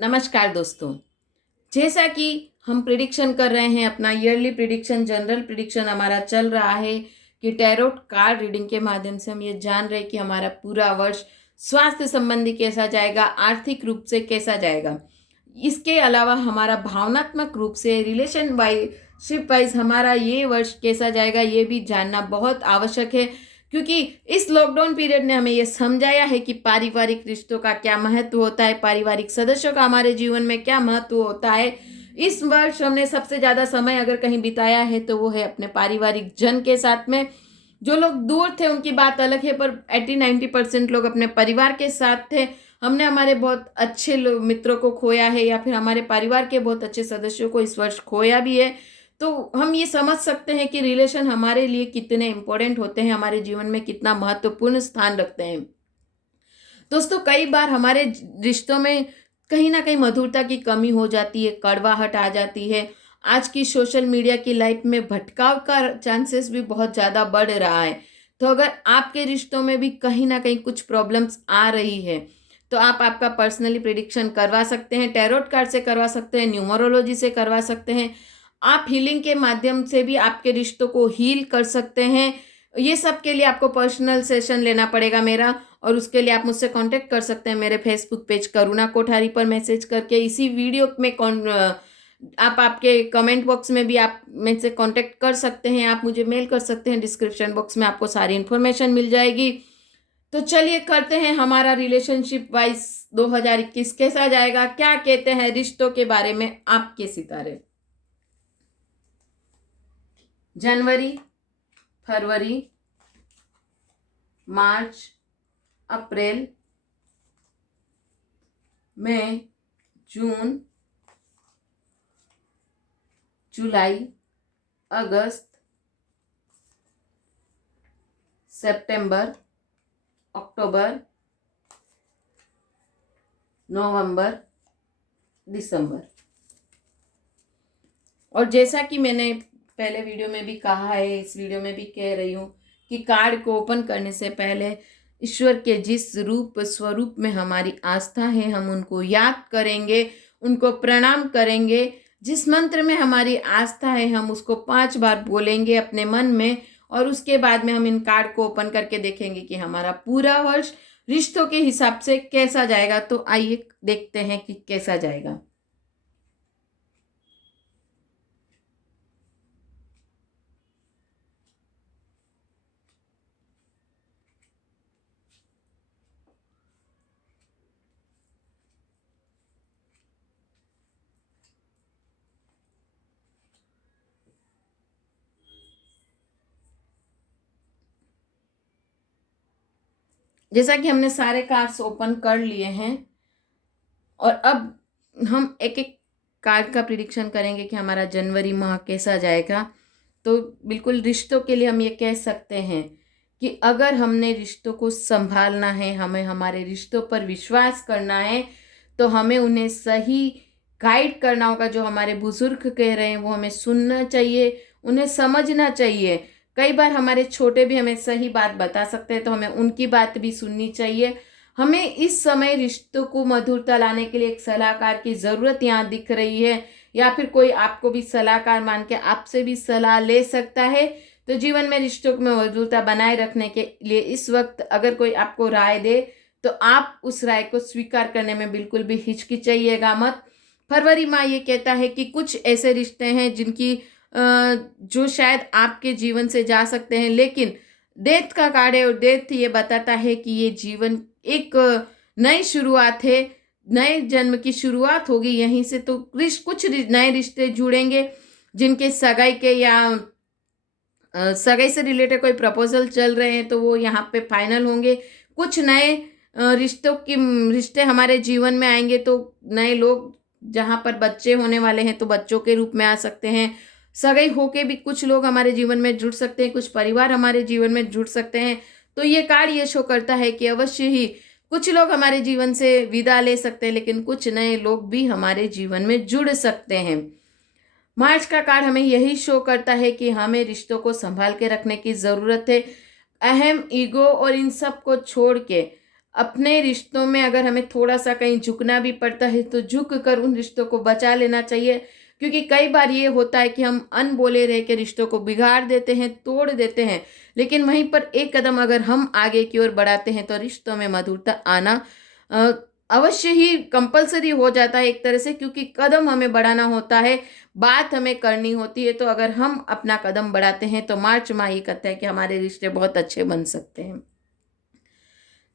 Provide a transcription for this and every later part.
नमस्कार दोस्तों। जैसा कि हम प्रिडिक्शन कर रहे हैं, अपना ईयरली प्रिडिक्शन, जनरल प्रिडिक्शन हमारा चल रहा है कि टैरोट कार्ड रीडिंग के माध्यम से हम ये जान रहे हैं कि हमारा पूरा वर्ष स्वास्थ्य संबंधी कैसा जाएगा, आर्थिक रूप से कैसा जाएगा। इसके अलावा हमारा भावनात्मक रूप से रिलेशन वाइशिप वाइज हमारा ये वर्ष कैसा जाएगा, ये भी जानना बहुत आवश्यक है। क्योंकि इस लॉकडाउन पीरियड ने हमें यह समझाया है कि पारिवारिक रिश्तों का क्या महत्व होता है, पारिवारिक सदस्यों का हमारे जीवन में क्या महत्व होता है। इस वर्ष हमने सबसे ज़्यादा समय अगर कहीं बिताया है तो वो है अपने पारिवारिक जन के साथ में। जो लोग दूर थे उनकी बात अलग है, पर 80-90% लोग अपने परिवार के साथ थे। हमने हमारे बहुत अच्छे मित्रों को खोया है, या फिर हमारे परिवार के बहुत अच्छे सदस्यों को इस वर्ष खोया भी है। तो हम ये समझ सकते हैं कि रिलेशन हमारे लिए कितने इम्पोर्टेंट होते हैं, हमारे जीवन में कितना महत्वपूर्ण स्थान रखते हैं। दोस्तों, कई बार हमारे रिश्तों में कहीं ना कहीं मधुरता की कमी हो जाती है, कड़वाहट आ जाती है। आज की सोशल मीडिया की लाइफ में भटकाव का चांसेस भी बहुत ज़्यादा बढ़ रहा है। तो अगर आपके रिश्तों में भी कहीं ना कहीं कुछ प्रॉब्लम्स आ रही है, तो आप आपका पर्सनली प्रिडिक्शन करवा सकते हैं, टैरोट कार्ड से करवा सकते हैं, न्यूमरोलॉजी से करवा सकते हैं। आप हीलिंग के माध्यम से भी आपके रिश्तों को हील कर सकते हैं। ये सब के लिए आपको पर्सनल सेशन लेना पड़ेगा मेरा, और उसके लिए आप मुझसे कांटेक्ट कर सकते हैं मेरे फेसबुक पेज करुणा कोठारी पर मैसेज करके। इसी वीडियो में आप आपके कमेंट बॉक्स में भी आप मेरे से कांटेक्ट कर सकते हैं, आप मुझे मेल कर सकते हैं। डिस्क्रिप्शन बॉक्स में आपको सारी इन्फॉर्मेशन मिल जाएगी। तो चलिए करते हैं हमारा रिलेशनशिप वाइज 2021 कैसा जाएगा, क्या कहते हैं रिश्तों के बारे में आपके सितारे। जनवरी, फरवरी, मार्च, अप्रैल, मई, जून, जुलाई, अगस्त, सितंबर, अक्टूबर, नवंबर, दिसंबर। और जैसा कि मैंने पहले वीडियो में भी कहा है, इस वीडियो में भी कह रही हूँ कि कार्ड को ओपन करने से पहले ईश्वर के जिस रूप स्वरूप में हमारी आस्था है, हम उनको याद करेंगे, उनको प्रणाम करेंगे। जिस मंत्र में हमारी आस्था है हम उसको 5 बार बोलेंगे अपने मन में, और उसके बाद में हम इन कार्ड को ओपन करके देखेंगे कि हमारा पूरा वर्ष रिश्तों के हिसाब से कैसा जाएगा। तो आइए देखते हैं कि कैसा जाएगा। जैसा कि हमने सारे कार्ड्स ओपन कर लिए हैं, और अब हम एक एक कार्ड का प्रिडिक्शन करेंगे कि हमारा जनवरी माह कैसा जाएगा। तो बिल्कुल रिश्तों के लिए हम ये कह सकते हैं कि अगर हमने रिश्तों को संभालना है, हमें हमारे रिश्तों पर विश्वास करना है, तो हमें उन्हें सही गाइड करना होगा। जो हमारे बुजुर्ग कह रहे हैं वो हमें सुनना चाहिए, उन्हें समझना चाहिए। कई बार हमारे छोटे भी हमें सही बात बता सकते हैं, तो हमें उनकी बात भी सुननी चाहिए। हमें इस समय रिश्तों को मधुरता लाने के लिए एक सलाहकार की ज़रूरत यहाँ दिख रही है, या फिर कोई आपको भी सलाहकार मान के आपसे भी सलाह ले सकता है। तो जीवन में रिश्तों में मधुरता बनाए रखने के लिए इस वक्त अगर कोई आपको राय दे, तो आप उस राय को स्वीकार करने में बिल्कुल भी हिचकिचाइएगा मत। फरवरी माह ये कहता है कि कुछ ऐसे रिश्ते हैं जिनकी जो शायद आपके जीवन से जा सकते हैं, लेकिन डेथ का कार्ड है, और डेथ ये बताता है कि ये जीवन एक नई शुरुआत है, नए जन्म की शुरुआत होगी यहीं से। तो कुछ नए रिश्ते जुड़ेंगे जिनके सगाई के या सगाई से रिलेटेड कोई प्रपोजल चल रहे हैं, तो वो यहाँ पे फाइनल होंगे। कुछ नए रिश्ते हमारे जीवन में आएंगे, तो नए लोग, जहाँ पर बच्चे होने वाले हैं तो बच्चों के रूप में आ सकते हैं। सगाई होके भी कुछ लोग हमारे जीवन में जुड़ सकते हैं, कुछ परिवार हमारे जीवन में जुड़ सकते हैं। तो ये कार्ड ये शो करता है कि अवश्य ही कुछ लोग हमारे जीवन से विदा ले सकते हैं, लेकिन कुछ नए लोग भी हमारे जीवन में जुड़ सकते हैं। मार्च का कार्ड हमें यही शो करता है कि हमें रिश्तों को संभाल के रखने की ज़रूरत है। अहम, ईगो और इन सब को छोड़ के अपने रिश्तों में अगर हमें थोड़ा सा कहीं झुकना भी पड़ता है तो झुक कर उन रिश्तों को बचा लेना चाहिए, क्योंकि कई बार ये होता है कि हम अनबोले रह के रिश्तों को बिगाड़ देते हैं, तोड़ देते हैं। लेकिन वहीं पर एक कदम अगर हम आगे की ओर बढ़ाते हैं तो रिश्तों में मधुरता आना अ, अवश्य ही कंपलसरी हो जाता है एक तरह से, क्योंकि कदम हमें बढ़ाना होता है, बात हमें करनी होती है। तो अगर हम अपना कदम बढ़ाते हैं तो मार्च माह ये कहता है कि हमारे रिश्ते बहुत अच्छे बन सकते हैं।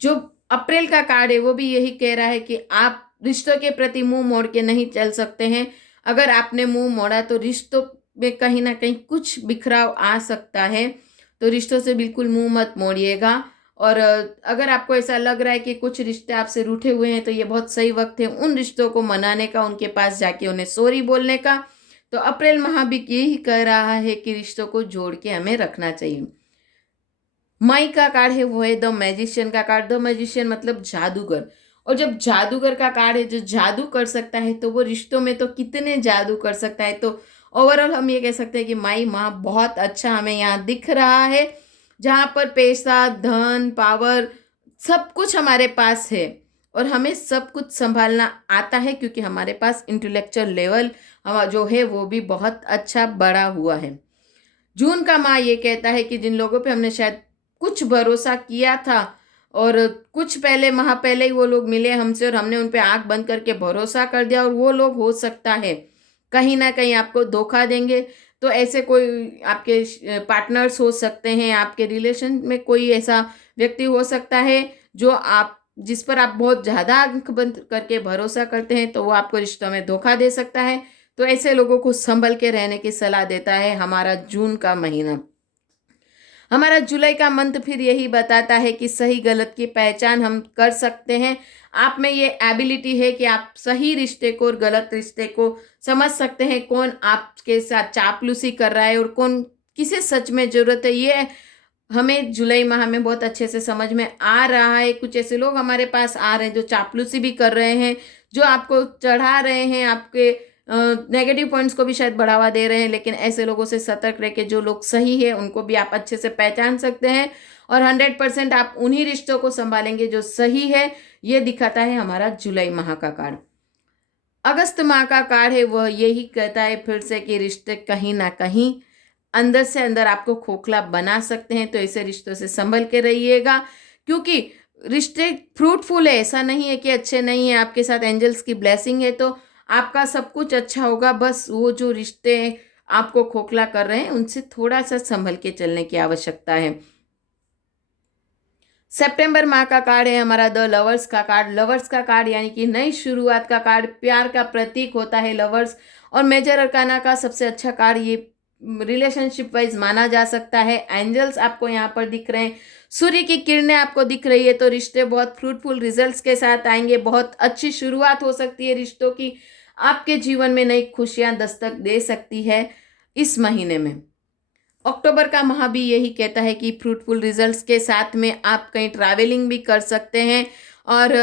जो अप्रैल का कार्ड है वो भी यही कह रहा है कि आप रिश्तों के प्रति मुंह मोड़ के नहीं चल सकते हैं। अगर आपने मुंह मोड़ा तो रिश्तों में कहीं ना कहीं कुछ बिखराव आ सकता है, तो रिश्तों से बिल्कुल मुंह मत मोड़िएगा। और अगर आपको ऐसा लग रहा है कि कुछ रिश्ते आपसे रूठे हुए हैं तो ये बहुत सही वक्त है उन रिश्तों को मनाने का, उनके पास जाके उन्हें सॉरी बोलने का। तो अप्रैल माह भी यही कह रहा है कि रिश्तों को जोड़ के हमें रखना चाहिए। मई का कार्ड है वो है द मैजिशियन का कार्ड। द मैजिशियन मतलब जादूगर। और जब जादूगर का कार्ड है जो जादू कर सकता है तो वो रिश्तों में तो कितने जादू कर सकता है। तो ओवरऑल हम ये कह सकते हैं कि मई माह बहुत अच्छा हमें यहाँ दिख रहा है, जहाँ पर पैसा, धन, पावर सब कुछ हमारे पास है और हमें सब कुछ संभालना आता है, क्योंकि हमारे पास इंटेलेक्चुअल लेवल जो है वो भी बहुत अच्छा बढ़ा हुआ है। जून का माह ये कहता है कि जिन लोगों पे हमने शायद कुछ भरोसा किया था और कुछ पहले माह पहले ही वो लोग मिले हमसे और हमने उन पे आंख बंद करके भरोसा कर दिया, और वो लोग हो सकता है कहीं ना कहीं आपको धोखा देंगे। तो ऐसे कोई आपके पार्टनर्स हो सकते हैं, आपके रिलेशन में कोई ऐसा व्यक्ति हो सकता है जो आप जिस पर आप बहुत ज़्यादा आंख बंद करके भरोसा करते हैं, तो वो आपको रिश्तों में धोखा दे सकता है। तो ऐसे लोगों को संभल के रहने की सलाह देता है हमारा जून का महीना। हमारा जुलाई का मंथ फिर यही बताता है कि सही गलत की पहचान हम कर सकते हैं। आप में ये एबिलिटी है कि आप सही रिश्ते को और गलत रिश्ते को समझ सकते हैं, कौन आपके साथ चापलूसी कर रहा है और कौन किसे सच में जरूरत है। ये हमें जुलाई माह में बहुत अच्छे से समझ में आ रहा है। कुछ ऐसे लोग हमारे पास आ रहे हैं जो चापलूसी भी कर रहे हैं, जो आपको चढ़ा रहे हैं, आपके नेगेटिव पॉइंट्स को भी शायद बढ़ावा दे रहे हैं। लेकिन ऐसे लोगों से सतर्क रह के जो लोग सही है उनको भी आप अच्छे से पहचान सकते हैं, और 100% आप उन्हीं रिश्तों को संभालेंगे जो सही है। ये दिखाता है हमारा जुलाई माह का कार्ड। अगस्त माह का कार्ड है वह यही कहता है फिर से कि रिश्ते कहीं ना कहीं अंदर से अंदर आपको खोखला बना सकते हैं। तो ऐसे रिश्तों से संभल के रहिएगा, क्योंकि रिश्ते फ्रूटफुल है, ऐसा नहीं है कि अच्छे नहीं है। आपके साथ एंजल्स की ब्लेसिंग है तो आपका सब कुछ अच्छा होगा। बस वो जो रिश्ते आपको खोखला कर रहे हैं उनसे थोड़ा सा संभल के चलने की आवश्यकता है। सितंबर माह का कार्ड है हमारा द लवर्स का कार्ड। लवर्स का कार्ड यानी कि नई शुरुआत का कार्ड, प्यार का प्रतीक होता है लवर्स। और मेजर अरकाना का सबसे अच्छा कार्ड ये रिलेशनशिप वाइज माना जा सकता है। एंजल्स आपको यहाँ पर दिख रहे हैं, सूर्य की किरणें आपको दिख रही है, तो रिश्ते बहुत फ्रूटफुल रिजल्ट्स के साथ आएंगे। बहुत अच्छी शुरुआत हो सकती है रिश्तों की, आपके जीवन में नई खुशियां दस्तक दे सकती है इस महीने में। अक्टूबर का माह भी यही कहता है कि फ्रूटफुल रिजल्ट्स के साथ में आप कहीं ट्रैवलिंग भी कर सकते हैं, और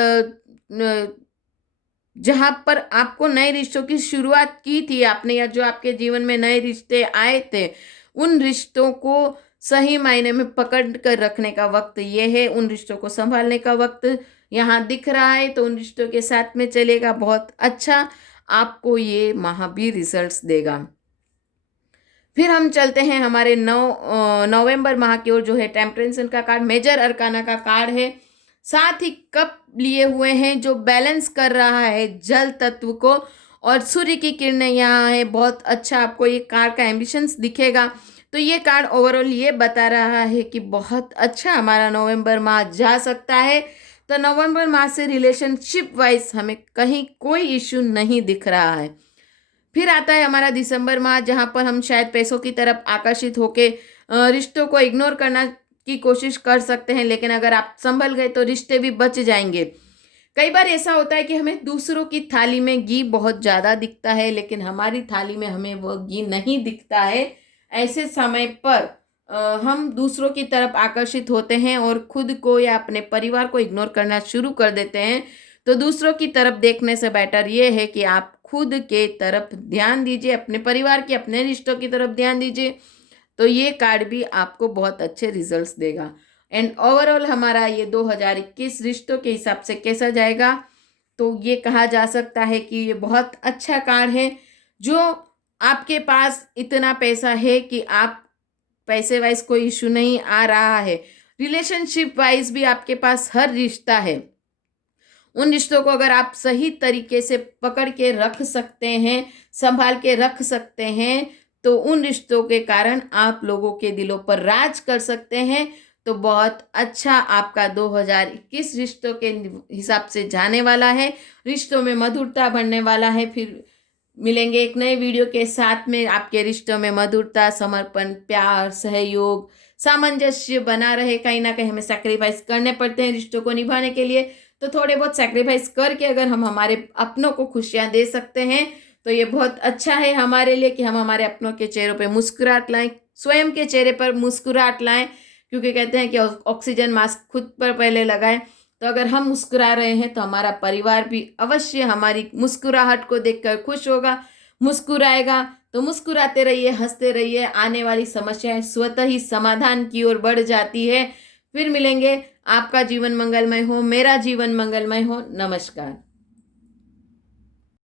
जहाँ पर आपको नए रिश्तों की शुरुआत की थी आपने, या जो आपके जीवन में नए रिश्ते आए थे, उन रिश्तों को सही मायने में पकड़ कर रखने का वक्त ये है। उन रिश्तों को संभालने का वक्त यहाँ दिख रहा है, तो उन रिश्तों के साथ में चलेगा बहुत अच्छा, आपको ये माह भी रिजल्ट्स देगा। फिर हम चलते हैं हमारे नवंबर माह की ओर, जो है टेम्परेंस का कार्ड, मेजर अरकाना का कार्ड है। साथ ही कप लिए हुए हैं जो बैलेंस कर रहा है जल तत्व को, और सूर्य की किरणें यहाँ है। बहुत अच्छा आपको ये कार्ड का एम्बिशंस दिखेगा। तो ये कार्ड ओवरऑल ये बता रहा है कि बहुत अच्छा हमारा नवंबर माह जा सकता है। तो नवंबर माह से रिलेशनशिप वाइज हमें कहीं कोई इश्यू नहीं दिख रहा है। फिर आता है हमारा दिसंबर माह, जहाँ पर हम शायद पैसों की तरफ आकर्षित होके रिश्तों को इग्नोर करना की कोशिश कर सकते हैं, लेकिन अगर आप संभल गए तो रिश्ते भी बच जाएंगे। कई बार ऐसा होता है कि हमें दूसरों की थाली में घी बहुत ज़्यादा दिखता है, लेकिन हमारी थाली में हमें वो घी नहीं दिखता है। ऐसे समय पर हम दूसरों की तरफ आकर्षित होते हैं और खुद को या अपने परिवार को इग्नोर करना शुरू कर देते हैं। तो दूसरों की तरफ देखने से बेटर ये है कि आप खुद के तरफ ध्यान दीजिए, अपने परिवार की, अपने रिश्तों की तरफ ध्यान दीजिए। तो ये कार्ड भी आपको बहुत अच्छे रिजल्ट्स देगा। एंड ओवरऑल हमारा ये 2021 रिश्तों के हिसाब से कैसा जाएगा, तो ये कहा जा सकता है कि ये बहुत अच्छा कार्ड है। जो आपके पास इतना पैसा है कि आप पैसे वाइज कोई इशू नहीं आ रहा है, रिलेशनशिप वाइज भी आपके पास हर रिश्ता है, उन रिश्तों को अगर आप सही तरीके से पकड़ के रख सकते हैं, संभाल के रख सकते हैं, तो उन रिश्तों के कारण आप लोगों के दिलों पर राज कर सकते हैं। तो बहुत अच्छा आपका 2021 रिश्तों के हिसाब से जाने वाला है। रिश्तों में मधुरता बढ़ने वाला है। फिर मिलेंगे एक नए वीडियो के साथ में। आपके रिश्तों में मधुरता, समर्पण, प्यार, सहयोग, सामंजस्य बना रहे। कहीं ना कहीं हमें सैक्रिफाइस करने पड़ते हैं रिश्तों को निभाने के लिए, तो थोड़े बहुत सैक्रिफाइस करके अगर हम हमारे अपनों को खुशियां दे सकते हैं तो ये बहुत अच्छा है हमारे लिए कि हम हमारे अपनों के चेहरों पे मुस्कुराहट लाएं, स्वयं के चेहरे पर मुस्कुराहट लाएं। क्योंकि कहते हैं कि ऑक्सीजन मास्क खुद पर पहले लगाएं। तो अगर हम मुस्कुरा रहे हैं तो हमारा परिवार भी अवश्य हमारी मुस्कुराहट को देखकर खुश होगा, मुस्कुराएगा। तो मुस्कुराते रहिए, हंसते रहिए, आने वाली समस्याएं स्वतः ही समाधान की ओर बढ़ जाती है। फिर मिलेंगे। आपका जीवन मंगलमय हो, मेरा जीवन मंगलमय हो। नमस्कार।